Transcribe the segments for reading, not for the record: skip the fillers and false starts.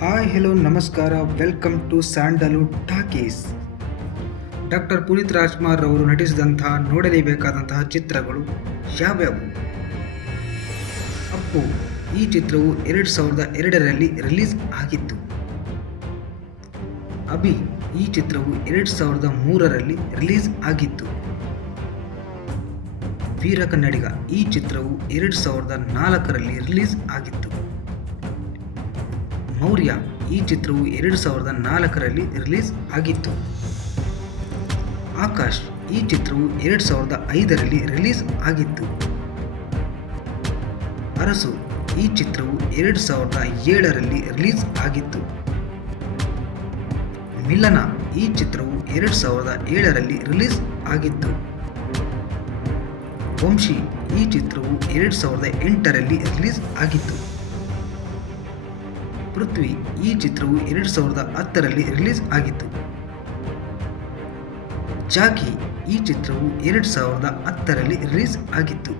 Hi hello ನಮಸ್ಕಾರ, welcome to Sandalwood Talkies. Doctor Puneeth Rajkumar ಅವರು ನಟಿಸಿದಂತಹ ನೋಡಲೇಬೇಕಾದಂತಹ ಚಿತ್ರಗಳು ಯಾವ್ಯಾವು? ಅಪ್ಪು ಈ ಚಿತ್ರವು 2002ರಲ್ಲಿ ರಿಲೀಸ್ ಆಗಿತ್ತು. ಅಭಿ ಈ ಚಿತ್ರವು 2003ರಲ್ಲಿ ರಿಲೀಸ್ ಆಗಿತ್ತು. ವೀರ ಕನ್ನಡಿಗ ಈ ಚಿತ್ರವು 2004ರಲ್ಲಿ ರಿಲೀಸ್ ಆಗಿತ್ತು. ಮೌರ್ಯ ಈ ಚಿತ್ರವು 2004ರಲ್ಲಿ ರಿಲೀಸ್ ಆಗಿತ್ತು. ಆಕಾಶ್ ಈ ಚಿತ್ರವು 2005ರಲ್ಲಿ ರಿಲೀಸ್ ಆಗಿತ್ತು. ಅರಸು ಈ ಚಿತ್ರವು 2007ರಲ್ಲಿ ರಿಲೀಸ್ ಆಗಿತ್ತು. ಮಿಲನ ಈ ಚಿತ್ರವು 2007ರಲ್ಲಿ ರಿಲೀಸ್ ಆಗಿತ್ತು. ವಂಶಿ ಈ ಚಿತ್ರವು 2008ರಲ್ಲಿ ರಿಲೀಸ್ ಆಗಿತ್ತು. ಪೃಥ್ವಿ ಈ ಚಿತ್ರವು 2010ರಲ್ಲಿ ರಿಲೀಸ್ ಆಗಿತ್ತು. ಜಾಕಿ ಈ ಚಿತ್ರವು 2010ರಲ್ಲಿ ರಿಲೀಸ್ ಆಗಿತ್ತು.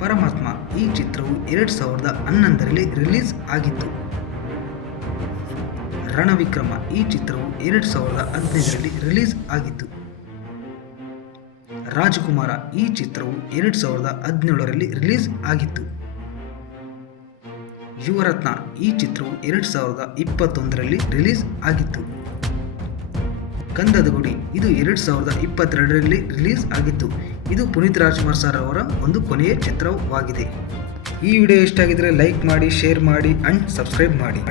ಪರಮಾತ್ಮ ಈ ಚಿತ್ರವು 2011ರಲ್ಲಿ ರಿಲೀಸ್ ಆಗಿತ್ತು. ರಣವಿಕ್ರಮ ಈ ಚಿತ್ರವು 2015ರಲ್ಲಿ ರಿಲೀಸ್ ಆಗಿತ್ತು. ರಾಜಕುಮಾರ ಈ ಚಿತ್ರವು 2017ರಲ್ಲಿ ರಿಲೀಸ್ ಆಗಿತ್ತು. ಯುವರತ್ನ ಈ ಚಿತ್ರವು 2021ರಲ್ಲಿ ರಿಲೀಸ್ ಆಗಿತ್ತು. ಗಂಧದ ಗುಡಿ ಇದು 2022ರಲ್ಲಿ ರಿಲೀಸ್ ಆಗಿತ್ತು. ಇದು ಪುನೀತ್ ರಾಜ್ಕುಮಾರ್ ಸರ್ ಅವರ ಒಂದು ಕೊನೆಯ ಚಿತ್ರವಾಗಿದೆ. ಈ ವಿಡಿಯೋ ಇಷ್ಟ ಆಗಿದ್ರೆ ಲೈಕ್ ಮಾಡಿ, ಶೇರ್ ಮಾಡಿ ಅಂಡ್ ಸಬ್ಸ್ಕ್ರೈಬ್ ಮಾಡಿ.